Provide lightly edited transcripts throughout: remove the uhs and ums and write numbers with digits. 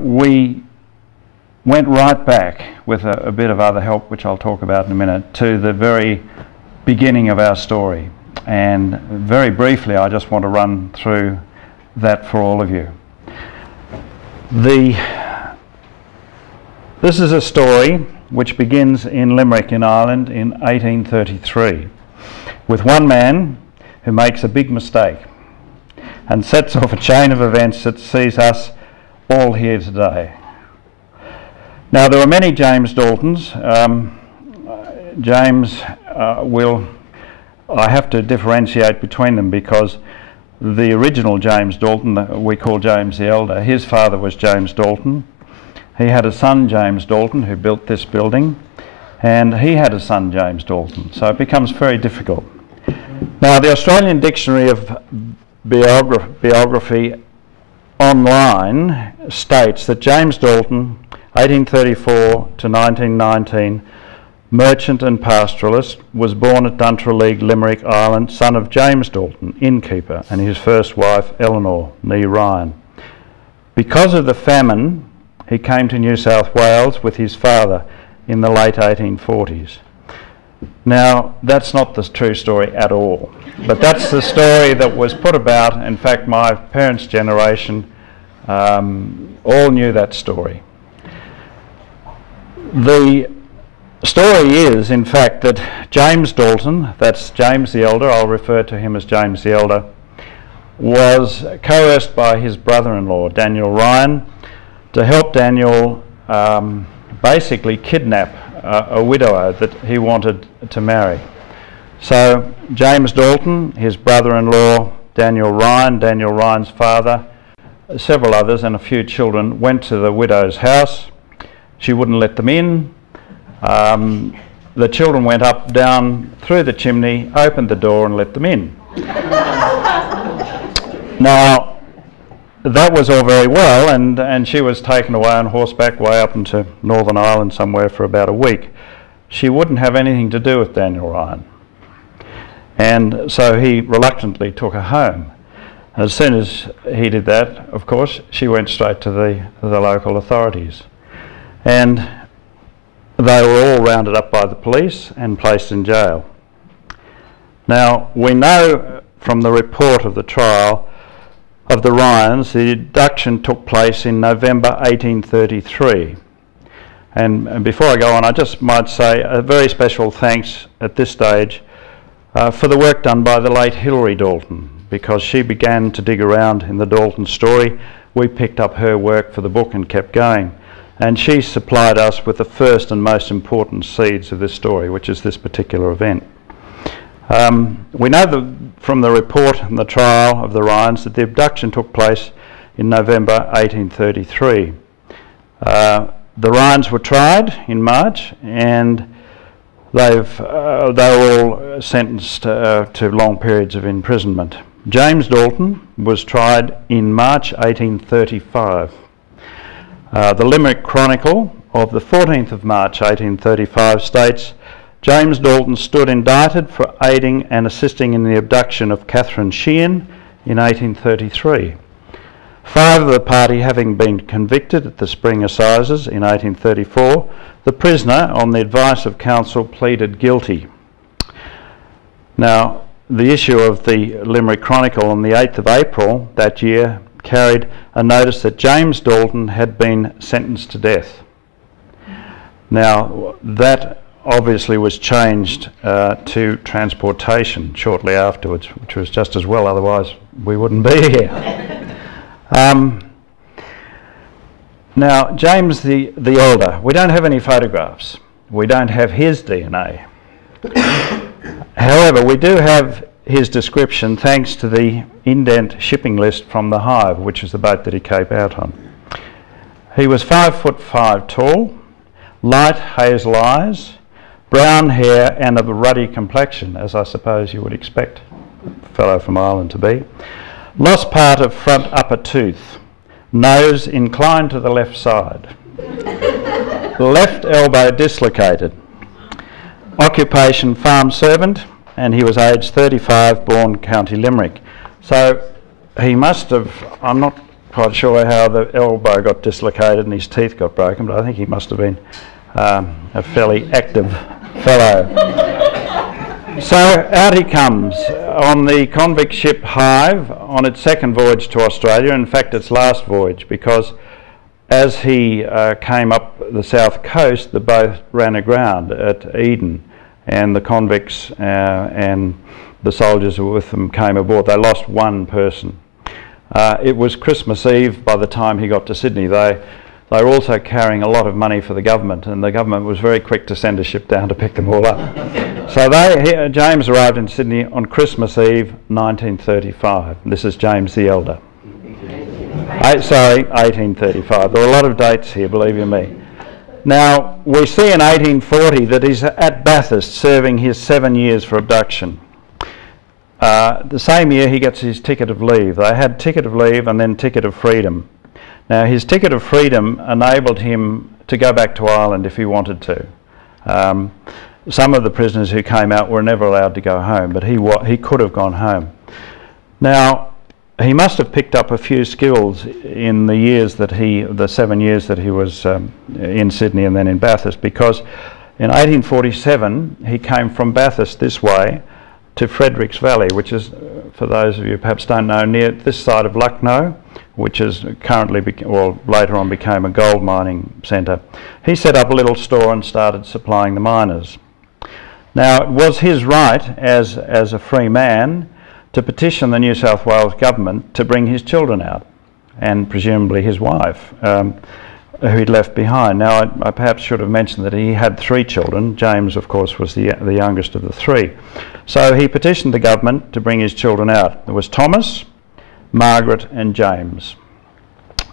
we went right back with a bit of other help, which I'll talk about in a minute, to the very beginning of our story. And very briefly, I just want to run through that for all of you. This is a story which begins in Limerick in Ireland in 1833 with one man who makes a big mistake and sets off a chain of events that sees us all here today. Now, there are many James Daltons. I have to differentiate between them because the original James Dalton, we call James the Elder, his father was James Dalton. He had a son, James Dalton, who built this building, and he had a son, James Dalton, so it becomes very difficult. Now, the Australian Dictionary of Biography online states that James Dalton, 1834 to 1919, merchant and pastoralist, was born at Duntreleg, Limerick, Ireland, son of James Dalton, innkeeper, and his first wife, Eleanor, née Ryan. Because of the famine, he came to New South Wales with his father in the late 1840s. Now, that's not the true story at all, but that's the story that was put about. In fact, my parents' generation all knew that story. The story is, in fact, that James Dalton, that's James the Elder, I'll refer to him as James the Elder, was coerced by his brother-in-law, Daniel Ryan, to help Daniel basically kidnap a widower that he wanted to marry. So James Dalton, his brother-in-law, Daniel Ryan's father, several others and a few children went to the widow's house. She wouldn't let them in. The children went up, down, through the chimney, opened the door and let them in. Now, that was all very well, and she was taken away on horseback way up into Northern Ireland somewhere for about a week. She wouldn't have anything to do with Daniel Ryan. And so he reluctantly took her home. As soon as he did that, of course, she went straight to the local authorities. And they were all rounded up by the police and placed in jail. Now, we know from the report of the trial of the Ryans, the abduction took place in November 1833. And before I go on, I just might say a very special thanks at this stage for the work done by the late Hilary Dalton, because she began to dig around in the Dalton story. We picked up her work for the book and kept going. And she supplied us with the first and most important seeds of this story, which is this particular event. We know from the report and the trial of the Ryans that the abduction took place in November 1833. The Ryans were tried in March, and they were all sentenced to long periods of imprisonment. James Dalton was tried in March 1835. The Limerick Chronicle of the 14th of March 1835 states, James Dalton stood indicted for aiding and assisting in the abduction of Catherine Sheehan in 1833. 5 of the party having been convicted at the Spring Assizes in 1834, the prisoner, on the advice of counsel, pleaded guilty. Now, the issue of the Limerick Chronicle on the 8th of April that year carried a notice that James Dalton had been sentenced to death. Now, that obviously was changed to transportation shortly afterwards, which was just as well, otherwise we wouldn't be here. Now, James the Elder, we don't have any photographs. We don't have his DNA. However, we do have his description thanks to the indent shipping list from the Hive, which is the boat that he came out on. He was 5'5" tall, light hazel eyes, brown hair and of a ruddy complexion, as I suppose you would expect a fellow from Ireland to be. Lost part of front upper tooth. Nose inclined to the left side. Left elbow dislocated. Occupation farm servant, and he was aged 35, born County Limerick. So he must have, I'm not quite sure how the elbow got dislocated and his teeth got broken, but I think he must have been a fairly active fellow. So out he comes on the convict ship Hive on its second voyage to Australia, in fact its last voyage, because as he came up the south coast, the boat ran aground at Eden, and the convicts and the soldiers who were with them came aboard. They lost one person. It was Christmas Eve by the time he got to Sydney. They were also carrying a lot of money for the government, and the government was very quick to send a ship down to pick them all up. So James arrived in Sydney on Christmas Eve 1935. This is James the Elder. 1835. There are a lot of dates here, believe you me. Now, we see in 1840 that he's at Bathurst serving his 7 years for abduction. The same year he gets his ticket of leave. They had ticket of leave and then ticket of freedom. Now, his ticket of freedom enabled him to go back to Ireland if he wanted to. Some of the prisoners who came out were never allowed to go home, but he could have gone home. Now, he must have picked up a few skills in the 7 years that he was in Sydney and then in Bathurst, because in 1847 he came from Bathurst this way to Fredericks Valley, which is, for those of you who perhaps don't know, near this side of Lucknow, which is currently, later on became a gold mining centre. He set up a little store and started supplying the miners. Now, it was his right as a free man to petition the New South Wales government to bring his children out, and presumably his wife, who he'd left behind. Now, I perhaps should have mentioned that he had 3 children. James, of course, was the youngest of the 3. So he petitioned the government to bring his children out. There was Thomas, Margaret and James.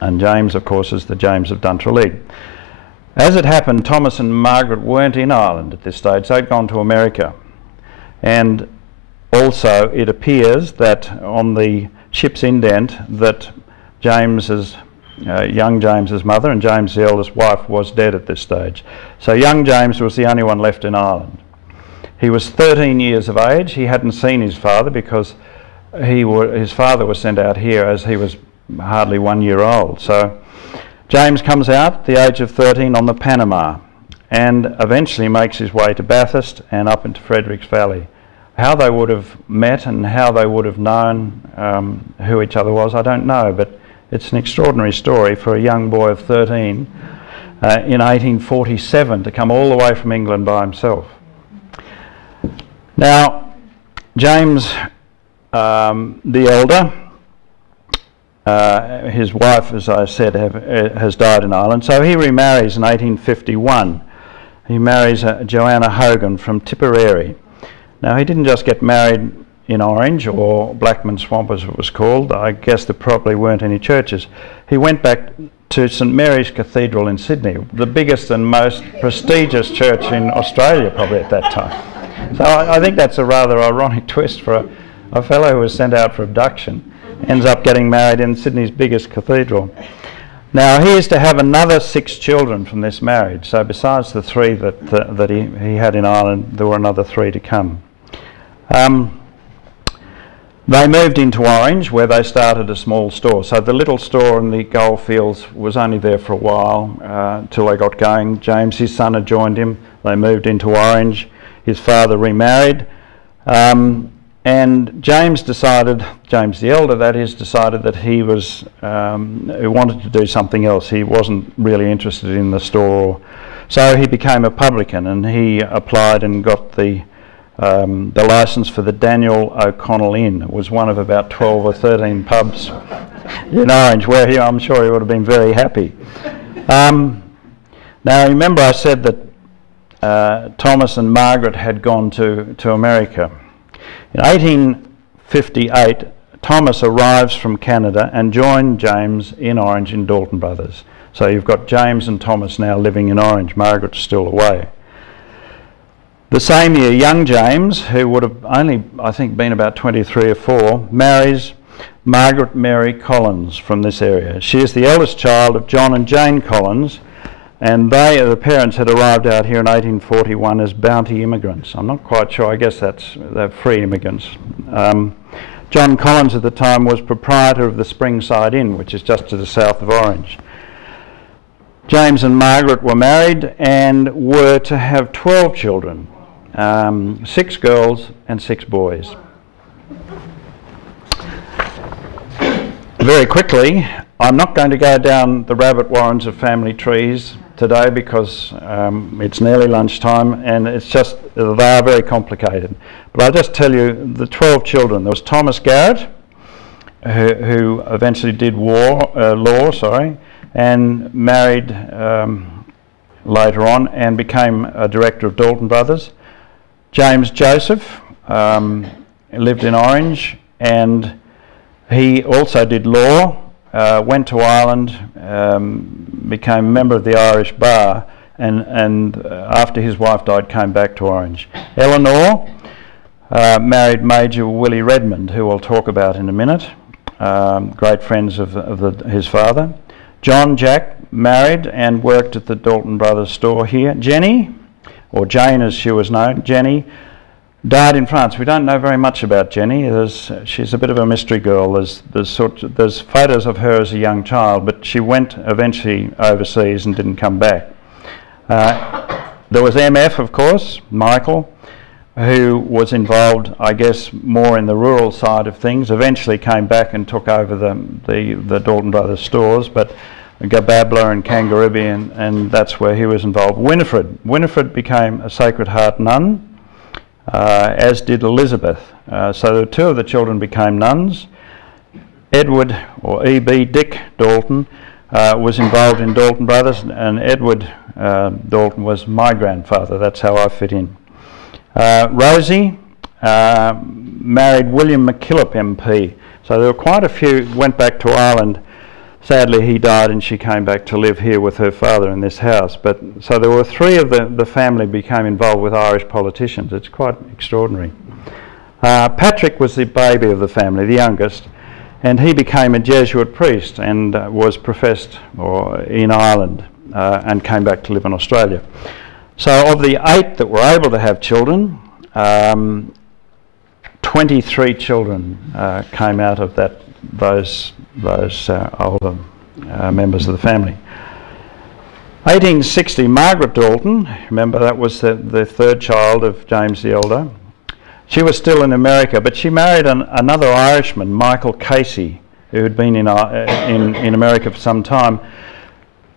And James, of course, is the James of Duntralig. As it happened, Thomas and Margaret weren't in Ireland at this stage. They'd gone to America. And also, it appears that on the ship's indent that young James's mother and James the eldest wife was dead at this stage. So young James was the only one left in Ireland. He was 13 years of age. He hadn't seen his father because his father was sent out here as he was hardly 1 year old. So James comes out at the age of 13 on the Panama and eventually makes his way to Bathurst and up into Fredericks Valley. How they would have met and how they would have known who each other was, I don't know, but it's an extraordinary story for a young boy of 13 in 1847 to come all the way from England by himself. Now, James the elder, his wife, as I said, has died in Ireland, so he remarries in 1851. He marries Joanna Hogan from Tipperary. Now, he didn't just get married in Orange, or Blackman Swamp as it was called. I guess there probably weren't any churches. He went back to St Mary's Cathedral in Sydney, the biggest and most prestigious church in Australia probably at that time. So I think that's a rather ironic twist for a fellow who was sent out for abduction, ends up getting married in Sydney's biggest cathedral. Now, he is to have another 6 children from this marriage, so besides the 3 that he had in Ireland, there were another 3 to come. They moved into Orange, where they started a small store. So the little store in the goldfields was only there for a while, till they got going. James, his son, had joined him. They moved into Orange. His father remarried. And James the elder, that is, decided that he wanted to do something else. He wasn't really interested in the store. So he became a publican, and he applied and got the licence for the Daniel O'Connell Inn. It was one of about 12 or 13 pubs in Orange, where I'm sure he would have been very happy. Now, remember I said that Thomas and Margaret had gone to America. In 1858, Thomas arrives from Canada and joined James in Orange in Dalton Brothers. So you've got James and Thomas now living in Orange. Margaret's still away. The same year, young James, who would have only, I think, been about 23 or 4, marries Margaret Mary Collins from this area. She is the eldest child of John and Jane Collins, and the parents had arrived out here in 1841 as bounty immigrants. I'm not quite sure, I guess they're free immigrants. John Collins at the time was proprietor of the Springside Inn, which is just to the south of Orange. James and Margaret were married and were to have 12 children, 6 girls and 6 boys. Very quickly, I'm not going to go down the rabbit warrens of family trees today because it's nearly lunchtime and it's just, they are very complicated. But I'll just tell you the 12 children. There was Thomas Garrett, who eventually did law, and married later on and became a director of Dalton Brothers. James Joseph lived in Orange, and he also did law, went to Ireland, became a member of the Irish Bar, and after his wife died came back to Orange. Eleanor married Major Willie Redmond, who we'll talk about in a minute, great friends of his father. John Jack married and worked at the Dalton Brothers store here. Jenny, or Jane as she was known, Jenny, died in France. We don't know very much about Jenny. She's a bit of a mystery girl. There's photos of her as a young child, but she went eventually overseas and didn't come back. There was MF, of course, Michael, who was involved, I guess, more in the rural side of things. Eventually came back and took over the Dalton Brothers stores, but Gababla and Kangarooby, and that's where he was involved. Winifred became a Sacred Heart nun, as did Elizabeth. So the 2 of the children became nuns. Edward, or E.B. Dick Dalton, was involved in Dalton Brothers, and Edward Dalton was my grandfather. That's how I fit in. Rosie married William McKillop MP. So there were quite a few, went back to Ireland. Sadly he died and she came back to live here with her father in this house. But so there were 3 of the family became involved with Irish politicians. It's quite extraordinary. Patrick was the baby of the family, the youngest, and he became a Jesuit priest and was professed in Ireland and came back to live in Australia. So of the 8 that were able to have children, 23 children came out of those older members of the family. 1860, Margaret Dalton, remember that was the 3rd child of James the Elder. She was still in America, but she married another Irishman, Michael Casey, who had been in America for some time.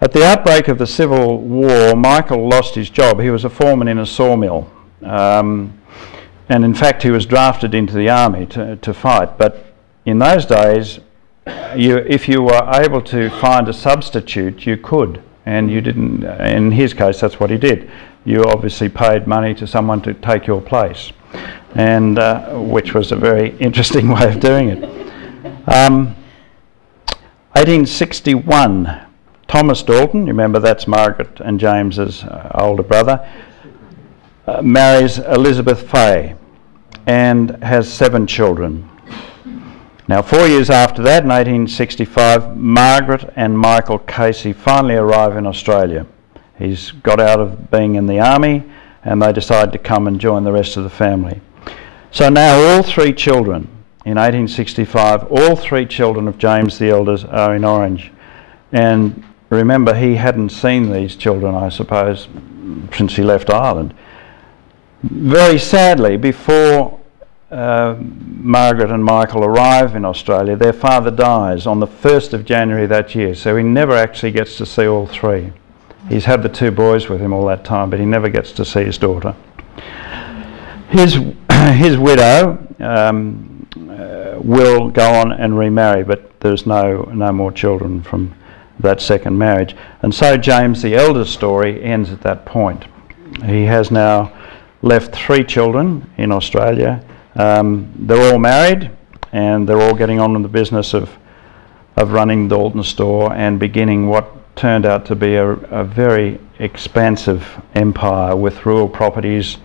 At the outbreak of the Civil War, Michael lost his job. He was a foreman in a sawmill. And in fact, he was drafted into the army to fight. But in those days, if you were able to find a substitute, you could. And you didn't. In his case, that's what he did. You obviously paid money to someone to take your place, and which was a very interesting way of doing it. 1861. Thomas Dalton, you remember that's Margaret and James's older brother, marries Elizabeth Fay and has 7 children. Now 4 years after that, in 1865, Margaret and Michael Casey finally arrive in Australia. He's got out of being in the army and they decide to come and join the rest of the family. So now all 3 children, in 1865, all 3 children of James the Elder are in Orange. And remember, he hadn't seen these children, I suppose, since he left Ireland. Very sadly, before Margaret and Michael arrive in Australia, their father dies on the 1st of January that year, so he never actually gets to see all 3. He's had the 2 boys with him all that time, but he never gets to see his daughter. His widow will go on and remarry, but there's no more children from that second marriage. And so James the Elder's story ends at that point. He has now left 3 children in Australia. They're all married and they're all getting on in the business of running Dalton store and beginning what turned out to be a very expansive empire with rural properties.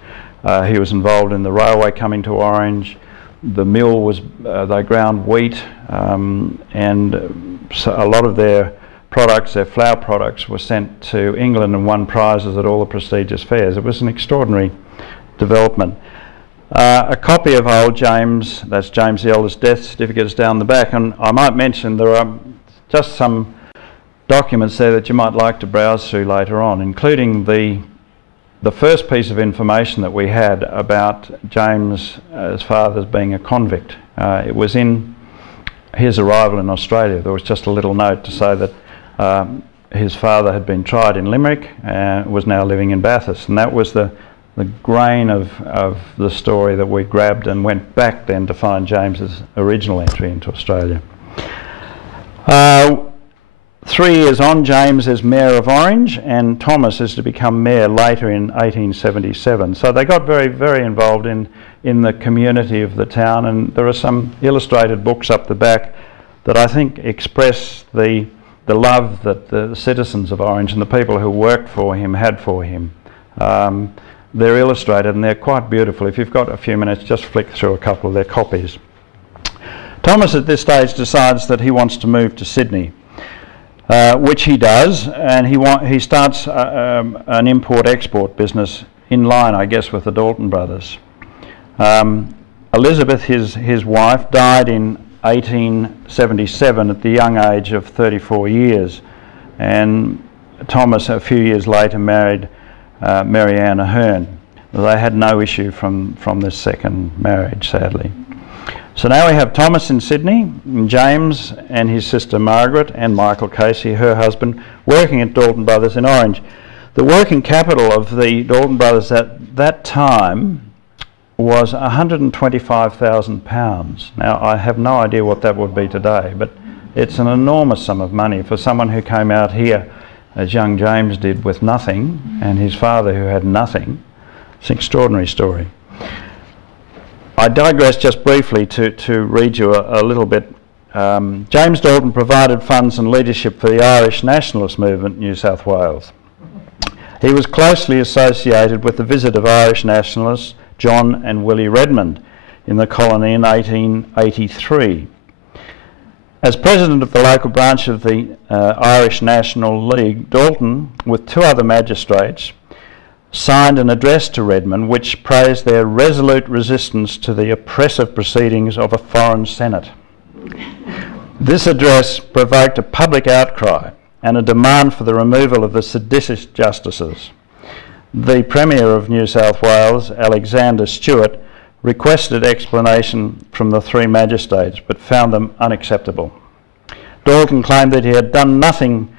He was involved in the railway coming to Orange. The mill was, they ground wheat, and so a lot of their products, their flour products, were sent to England and won prizes at all the prestigious fairs. It was an extraordinary development. A copy of old James, that's James the Eldest death certificate, is down the back, and I might mention there are just some documents there that you might like to browse through later on, including the first piece of information that we had about James' father being a convict. It was in his arrival in Australia. There was just a little note to say that his father had been tried in Limerick and was now living in Bathurst, and that was the grain of the story that we grabbed and went back then to find James's original entry into Australia. 3 years on, James is Mayor of Orange, and Thomas is to become Mayor later in 1877. So they got very, very involved in the community of the town, and there are some illustrated books up the back that I think express the love that the citizens of Orange and the people who worked for him had for him. They're illustrated and they're quite beautiful. If you've got a few minutes, just flick through a couple of their copies. Thomas at this stage decides that he wants to move to Sydney, which he does, and he starts an import-export business in line, I guess, with the Dalton brothers. Elizabeth, his wife, died in 1877 at the young age of 34 years, and Thomas a few years later married Mary Ann Ahern. They had no issue from this second marriage, sadly. So now we have Thomas in Sydney, and James and his sister Margaret and Michael Casey, her husband, working at Dalton Brothers in Orange. The working capital of the Dalton Brothers at that time was £125,000. Now, I have no idea what that would be today, but it's an enormous sum of money for someone who came out here, as young James did, with nothing, and his father who had nothing. It's an extraordinary story. I digress just briefly to read you a little bit. James Dalton provided funds and leadership for the Irish nationalist movement in New South Wales. He was closely associated with the visit of Irish nationalists John and Willie Redmond in the colony in 1883. As president of the local branch of the Irish National League, Dalton, with 2 other magistrates, signed an address to Redmond which praised their resolute resistance to the oppressive proceedings of a foreign Senate. This address provoked a public outcry and a demand for the removal of the seditious justices. The Premier of New South Wales, Alexander Stewart, requested explanation from the 3 magistrates but found them unacceptable. Dalton claimed that he had done nothing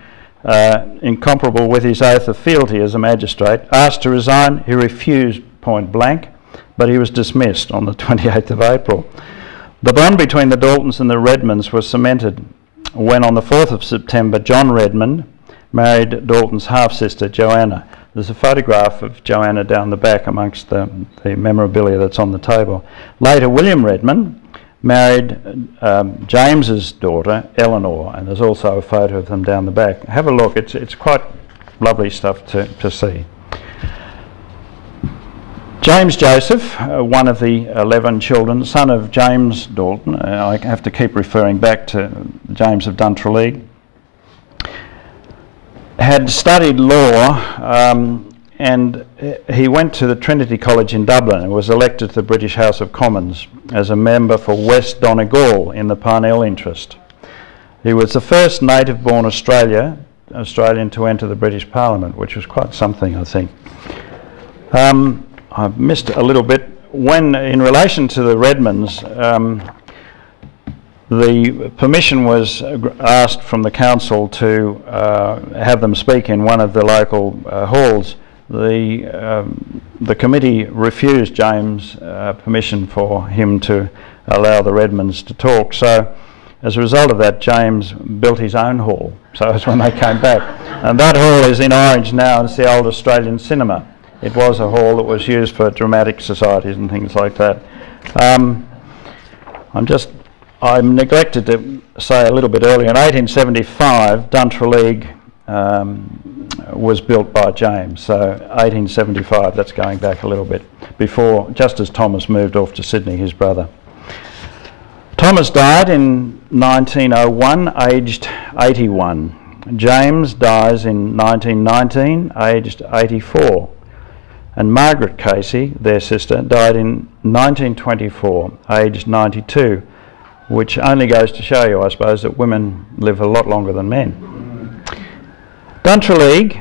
incomparable with his oath of fealty as a magistrate. Asked to resign, he refused point blank, but he was dismissed on the 28th of April. The bond between the Daltons and the Redmonds was cemented when on the 4th of September John Redmond married Dalton's half-sister Joanna. There's a photograph of Joanna down the back amongst the memorabilia that's on the table. Later, William Redmond married James's daughter, Eleanor, and there's also a photo of them down the back. Have a look, it's quite lovely stuff to see. James Joseph, one of the 11 children, son of James Dalton, I have to keep referring back to James of Duntralee, had studied law and he went to the Trinity College in Dublin and was elected to the British House of Commons as a member for West Donegal in the Parnell interest. He was the first native-born Australian to enter the British Parliament, which was quite something, I think. I've missed a little bit. When, in relation to the Redmonds, the permission was asked from the council to have them speak in one of the local halls. The committee refused James permission for him to allow the Redmonds to talk. So as a result of that, James built his own hall. So that's when they came back. And that hall is in Orange now. It's the old Australian cinema. It was a hall that was used for dramatic societies and things like that. I neglected to say a little bit earlier, in 1875, Duntralee was built by James. So 1875, that's going back a little bit, before, just as Thomas moved off to Sydney, his brother. Thomas died in 1901, aged 81. James dies in 1919, aged 84. And Margaret Casey, their sister, died in 1924, aged 92, which only goes to show you, I suppose, that women live a lot longer than men. Duntralig,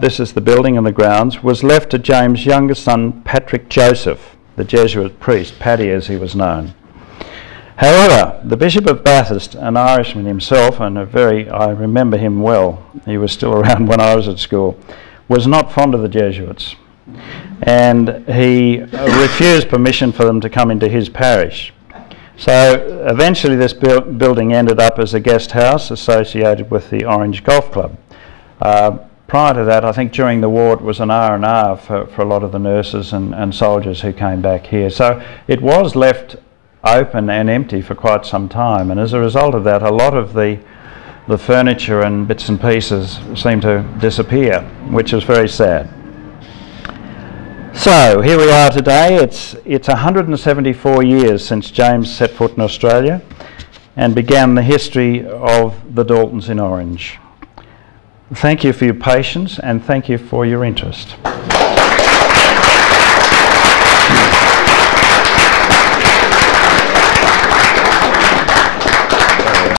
this is the building and the grounds, was left to James' youngest son, Patrick Joseph, the Jesuit priest, Paddy as he was known. However, the Bishop of Bathurst, an Irishman himself, and I remember him well, he was still around when I was at school, was not fond of the Jesuits, and he refused permission for them to come into his parish. So eventually this building ended up as a guest house associated with the Orange Golf Club. Prior to that, I think during the war, it was an R&R for a lot of the nurses and soldiers who came back here. So it was left open and empty for quite some time, and as a result of that, a lot of the furniture and bits and pieces seemed to disappear, which is very sad. So here we are today. It's 174 years since James set foot in Australia and began the history of the Daltons in Orange. Thank you for your patience and thank you for your interest.